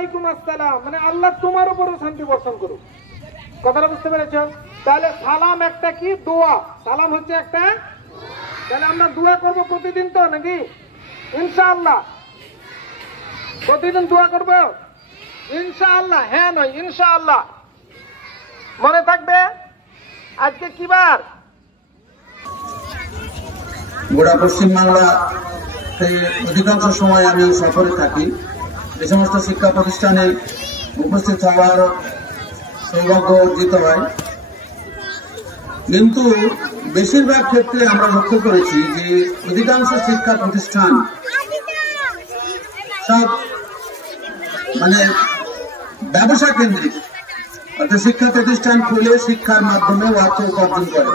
ওয়ালাইকুম আসসালাম মানে আল্লাহ তোমার উপরও শান্তি বর্ষণ করুক। কথাটা বুঝতে পেরেছ? তাহলে সালাম একটা কি দোয়া, সালাম হচ্ছে একটা। তাহলে আমরা দোয়া করবো প্রতিদিন তো নাকি? ইনশাআল্লাহ প্রতিদিন দোয়া করবো ইনশাআল্লাহ। হ্যাঁ নয় ইনশাআল্লাহ। মনে থাকবে আজকে কি বার? গোটা পশ্চিমবাংলা অধিকাংশ সময় আমি সফরে থাকি। এই সমস্ত শিক্ষা প্রতিষ্ঠানে উপস্থিত হওয়ার সৌভাগ্য অর্জিত হয়, কিন্তু বেশিরভাগ ক্ষেত্রে আমরা লক্ষ্য করেছি যে অধিকাংশ শিক্ষা প্রতিষ্ঠান সব মানে ব্যবসা কেন্দ্রিক, অর্থাৎ শিক্ষা প্রতিষ্ঠান খুলে শিক্ষার মাধ্যমে অর্থ উপার্জন করে।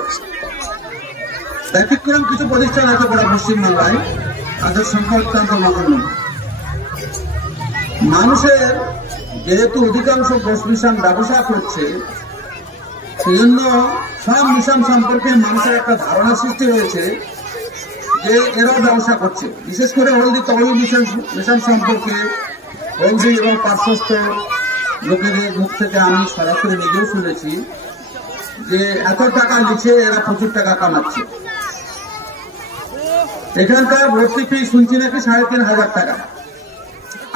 ব্যতিক্রম কিছু প্রতিষ্ঠান আছে গোটা পশ্চিমবাংলায়, তাদের সংখ্যা অত্যন্ত নগণ্য। মানুষের যেহেতু অধিকাংশ ঘোষ মিশন ব্যবসা করছে, সেজন্য সব মিশন সম্পর্কে মানুষের একটা ধারণা সৃষ্টি হয়েছে যে এরাও ব্যবসা করছে। বিশেষ করে হলদি তহবিল মিশন সম্পর্কে হলদি এবং পার্শ্বস্থ লোকেদের মুখ থেকে আমি সরাসরি নিজেও শুনেছি যে এত টাকা লিখে এরা প্রচুর টাকা কামাচ্ছে। এখানকার ভর্তি ফি শুনছি নাকি ৩,৫০০ টাকা।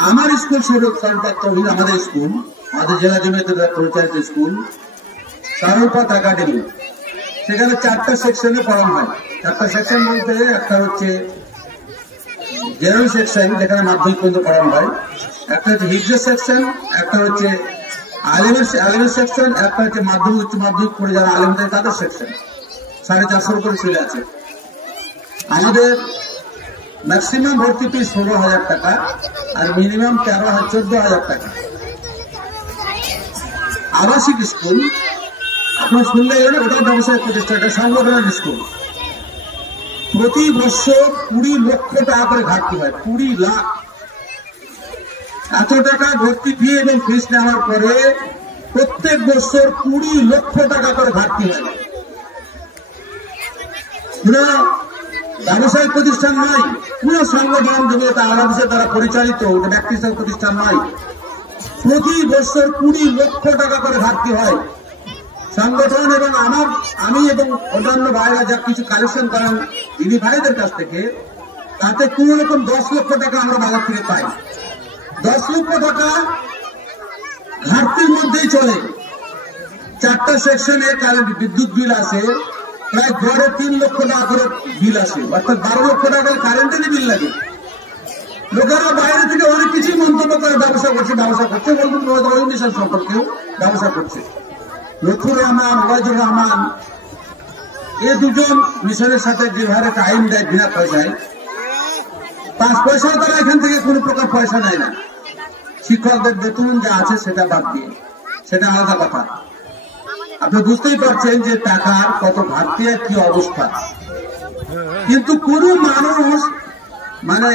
আমার স্কুল তহবিল, আমাদের স্কুল, আমাদের জেলা জমিয়ত পরিচালিত স্কুল সরলপথ একাডেমি, সেখানে 4টা সেকশনে পড়ানো হয়। 4টা সেকশন বলতে একটা হচ্ছে জেনারেল সেকশন, যেখানে মাধ্যমিক পর্যন্ত পড়ানো হয়, একটা হচ্ছে হিফজের সেকশন, একটা হচ্ছে আলিমের সেকশন, একটা হচ্ছে মাধ্যমিক উচ্চ মাধ্যমিক পড়ে যারা আলিম দেয় তাদের সেকশন। 450 করে ছেলে আছে। আমাদের ম্যাক্সিমাম ভর্তি ফি 16,000 টাকা আর মিনিমাম 14,000 টাকা। আবাসিক স্কুল আপনার শুনলে ওটা ব্যবসায়িক প্রতিষ্ঠান, এটা সংগঠনের স্কুল। প্রতি বছর 20 লক্ষ টাকা করে ঘাটতি হয়। 20 লাখ। এত টাকা ভর্তি ফি এবং ফিস নেওয়ার পরে প্রত্যেক বছর 20 লক্ষ টাকা করে ঘাটতি হয়। ব্যবসায়িক প্রতিষ্ঠান নয়, পুরো সংগঠন জমিয়ত আহলাদিসের দ্বারা পরিচালিত ব্যক্তিগত প্রতিষ্ঠান নয়। প্রতি বছর 20 লক্ষ টাকা করে ঘাটতি হয়। সংগঠন এবং আমি এবং অন্যান্য ভাইরা যা কিছু কালেকশন করেন দিদি ভাইদের কাছ থেকে, তাতে কোন রকম 10 লক্ষ টাকা আমরা বাজার থেকে পাই। 10 লক্ষ টাকা ঘাটতির মধ্যেই চলে। 4টা সেকশনে কারেন্ট বিদ্যুৎ বিল আসে প্রায় গড়ে 3 লক্ষ টাকা করে বিল আসে, অর্থাৎ 12 লক্ষ টাকার কারেন্টেরই বিল লাগে। লোকেরা বাইরে থেকে অনেক কিছুই মন্তব্য করে ব্যবসা করছে বলুন ওই মিশন সম্পর্কেও ব্যবসা করছে। লুৎফুর রহমান, ওয়াইজুর রহমান, এই দুজন মিশনের সাথে যে হারে টাইম দেয় বিনা পয়সায়, 5 পয়সাও তারা এখান থেকে কোনো প্রকার পয়সা নেয় না। শিক্ষকদের বেতন যা আছে সেটা বাদ দিয়ে, সেটা আলাদা কথা। আপনি বুঝতেই পারছেন যে টাকার কত ঘাটতি আর কি অবস্থা। কিন্তু কোন মানুষ মানে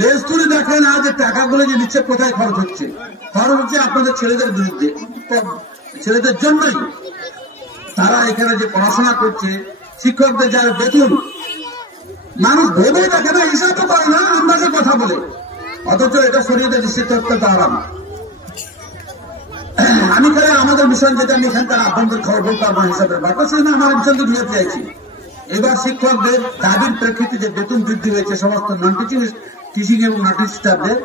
লেজ তুলে দেখে না যে টাকাগুলো যে নিচ্ছে কোথায় খরচ হচ্ছে। খরচ হচ্ছে আপনাদের ছেলেদের বিরুদ্ধে, ছেলেদের জন্যই। তারা এখানে যে পড়াশোনা করছে, শিক্ষকদের যারা বেতন, মানুষ ভেবে দেখে না, হিসাবও করে না, আন্দাজে কথা বলে, অথচ এটা শরীয়তের দৃষ্টিতে অত্যন্ত হারাম। আমি খালি আমাদের মিশন যেটা, আমি এখানকার আভ্যন্তর খবর বলতে পারবো হিসাবের ব্যাপার, সেটা আমার মিশন তো নিয়ে চাইছি। এবার শিক্ষকদের দাবির প্রেক্ষিতে যে বেতন বৃদ্ধি হয়েছে সমস্ত নন টিচিং এবং নন টিচিং স্টাফদের,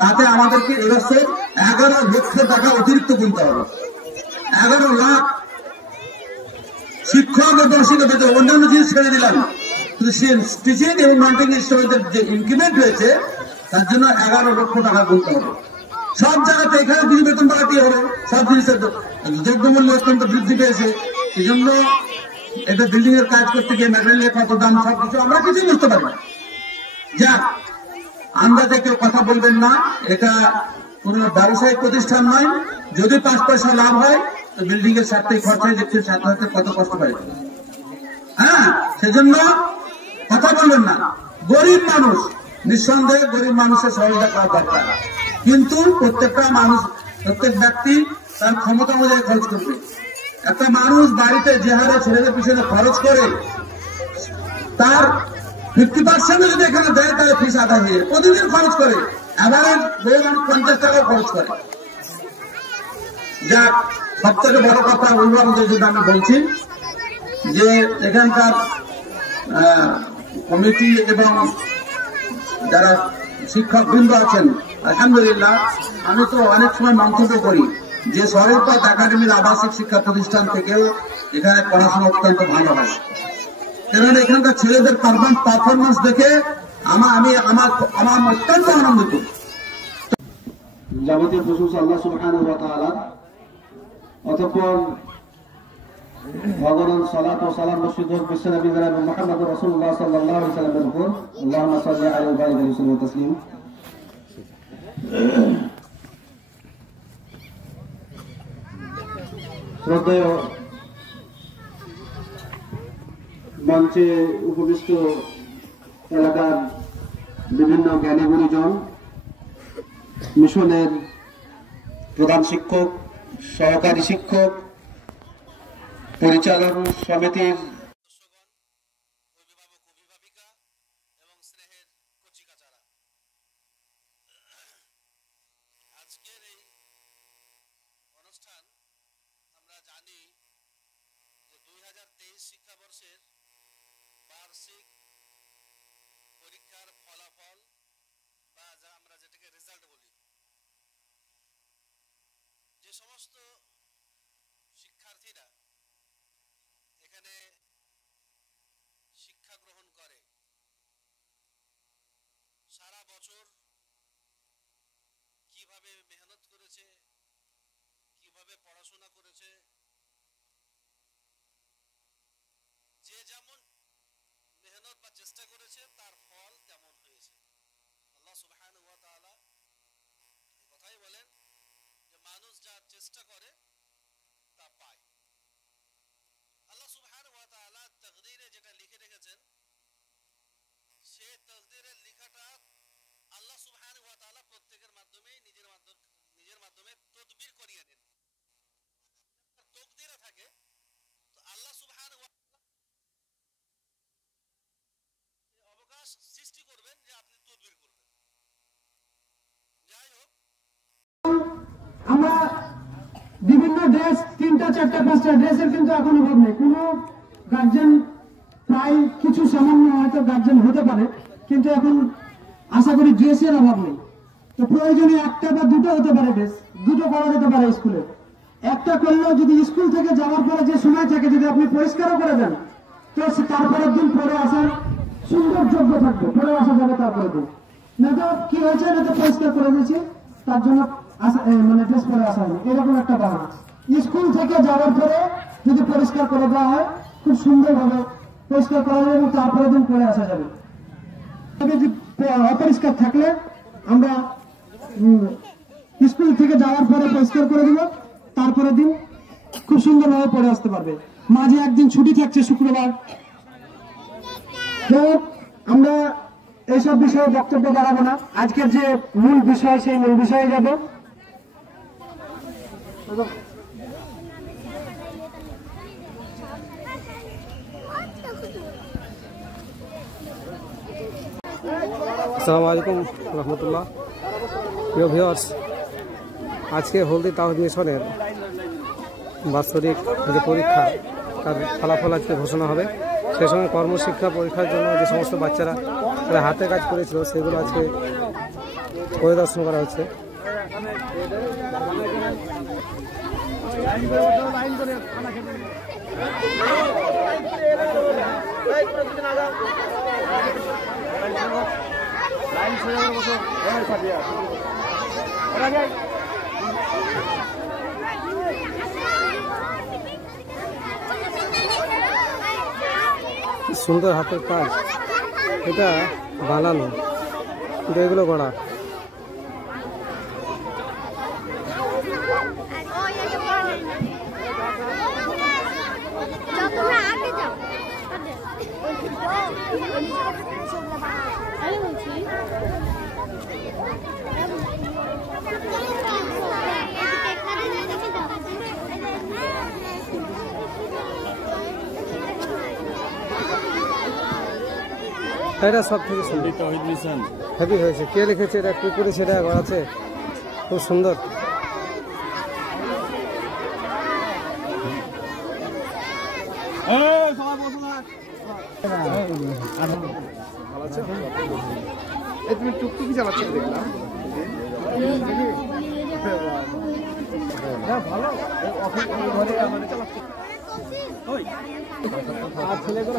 তাতে আমাদেরকে এবছর 11 লক্ষ টাকা অতিরিক্ত গুনতে হবে। 11 লাখ। শিক্ষক এবং শিক্ষকদের অন্যান্য জিনিস ছেড়ে দিলাম, কিন্তু টিচিং এবং নন টিচিং স্টাফদের যে ইনক্রিমেন্ট হয়েছে তার জন্য 11 লক্ষ টাকা গুনতে হবে। সব জায়গাতে এখানে কিছু বেতন বাড়াতে হবে, সব জিনিসের দ্রব্যমূল্য অত্যন্ত বৃদ্ধি পেয়েছে। এই জন্য একটা বিল্ডিং এর কাজ করতে গিয়ে ম্যাটেরিয়ালের কত দাম, সবকিছু আমরা কিছুই বুঝতে পারি না। যাক, আন্দাজে কেউ কথা বলবেন না, এটা কোন ব্যবসায়িক প্রতিষ্ঠান নয়। যদি 5 পয়সা লাভ হয় তো বিল্ডিং এর সাথেই খরচায় দেখছেন সাথে কত কষ্ট পায়। হ্যাঁ, সেজন্য কথা বলবেন না। গরিব মানুষ, নিঃসন্দেহে গরিব মানুষের সহযোগিতা করা দরকার, কিন্তু প্রত্যেকটা মানুষ, প্রত্যেক ব্যক্তি তার ক্ষমতা অনুযায়ী খরচ করবে। একটা মানুষ বাড়িতে যে হারে ছেলেদের পিছনে খরচ করে, তার 50% যদি এখানে দেয় তাহলে ফিস আদায় হয়ে, প্রতিদিন খরচ করে এভারেজ বই মানুষ 50 টাকা খরচ করে। যাক, সব থেকে বড় কথা অভিভাবকদের জন্য আমি বলছি যে এখানকার কমিটি এবং যারা শিক্ষকবৃন্দ আছেন, আলহামদুলিল্লাহ, আমি তো অনেক সময় মন্তব্য করি যে সরলপথ একাডেমির আবাসিক শিক্ষা প্রতিষ্ঠান থেকেও এখানে পড়াশোনা অত্যন্ত ভালো হয়। কারণ এখানকার ছেলেদের পারফরমেন্স দেখে আমার অত্যন্ত আনন্দিত। যাবতীয় প্রশংসা আল্লাহ সুবহানাহু ওয়া তাআলা। অতঃপর ভগবান সালাত ও সালাম বর্ষিত হোক বিশ্বনবী জনাব মুহাম্মদ রাসূলুল্লাহ সাল্লাল্লাহু আলাইহি ওয়াসাল্লামের উপর। আল্লাহুম্মা সাল্লি আলাইহি ওয়া বারিক আলাইহি ওয়া তাসলিম। শ্রদ্ধেয় মঞ্চে উপবিষ্ট এলাকার বিভিন্ন জ্ঞানী গুণীজন, মিশনের প্রধান শিক্ষক, সহকারী শিক্ষক, পরিচালন সমিতির অভিভাবক, অভিভাবিকা এবং স্নেহের কচিকাচারা, আজকের এই অনুষ্ঠান আমরা জানি যে 2023 শিক্ষাবর্ষের বার্ষিক পরীক্ষার ফলাফল বা আমরা যেটাকে রেজাল্ট বলি, যে সমস্ত শিক্ষার্থীরা এখানে শিক্ষা গ্রহণ করে, সারা বছর কিভাবে মেহনত করেছে, কিভাবে পড়াশোনা করেছে, যে যেমন মেহনত বা চেষ্টা করেছে তার ফল তেমন হয়েছে। আল্লাহ সুবহানাহু ওয়া তাআলা এই কথাই বলেন যে মানুষ যা চেষ্টা করে তা পায়। আল্লাহ সুবহানাহু ওয়া তাআলা তাকদীরে যেটা লিখে রেখেছেন, সে তাকদীরের লেখাটা আল্লাহ সুবহানাহু ওয়া তাআলা প্রত্যেকের মাধ্যমে নিজের মাধ্যমে তদবির করিয়ে নেন। তাকদীরে থাকে তো আল্লাহ সুবহানাহু ওয়া তাআলা অবকাশ সৃষ্টি করবেন যে আপনি তদবির করবেন। যাই হোক, আমরা বিভিন্ন ড্রেস, 3টা 4টা 5টা ড্রেসের কিন্তু এখন অভাব নেই। কোনো গার্জেন, প্রায় কিছু সামান্য হয়তো গার্জেন হতে পারে, কিন্তু এখন আশা করি ড্রেসের অভাব নেই। তো প্রয়োজনীয় 1টা বা 2টো হতে পারে ড্রেস, 2টো করা যেতে পারে স্কুলে। 1টা করলেও যদি স্কুল থেকে যাওয়ার পরে যে সময় থাকে যদি আপনি পরিষ্কারও করে দেন, তো তারপরের দিন পরে আসার সুন্দর যোগ্য থাকবে, পরে আসা যাবে তারপরের দিন। না তো কি হয়েছে, না তো পরিষ্কার করে দিয়েছি তার জন্য মানে ড্রেস পরে আসা হয়নি, এরকম একটা বাহানা। স্কুল থেকে যাওয়ার পরে যদি পরিষ্কার করে দেওয়া হয়, খুব সুন্দরভাবে পরিষ্কার করা যাবে এবং তারপরের দিন পরে আসা যাবে। অপরিষ্কার থাকলে আমরা স্কুল থেকে যাওয়ার পরে পরিষ্কার করে দিব, তারপরের দিন খুব সুন্দরভাবে পরে আসতে পারবে। মাঝে একদিন ছুটি থাকছে শুক্রবার। আমরা এইসব বিষয়ে বক্তব্য বাড়াবো না, আজকের যে মূল বিষয় সেই মূল বিষয়ে যাব। আসসালামু আলাইকুম রহমতুল্লাহ। প্রিয় ভিউয়ার্স, আজকে হলদি তাওহীদ মিশনের বাৎসরিক যে পরীক্ষা তার ফলাফল আজকে ঘোষণা হবে। সে সময় কর্মশিক্ষা পরীক্ষার জন্য যে সমস্ত বাচ্চারা তারা হাতে কাজ করেছিল সেগুলো আজকে পরিদর্শন করা হচ্ছে। সুন্দর হাতের কাজ, এটা বানানো, কিন্তু এগুলো গড়া। এটা সব থেকে সুন্দর, হেভি হয়েছে। কে লিখেছে এটা, কি করেছে, এটা আছে খুব সুন্দর। তুমি টুকটুকি চালাচ্ছ দেখলাম। ছেলেগুলো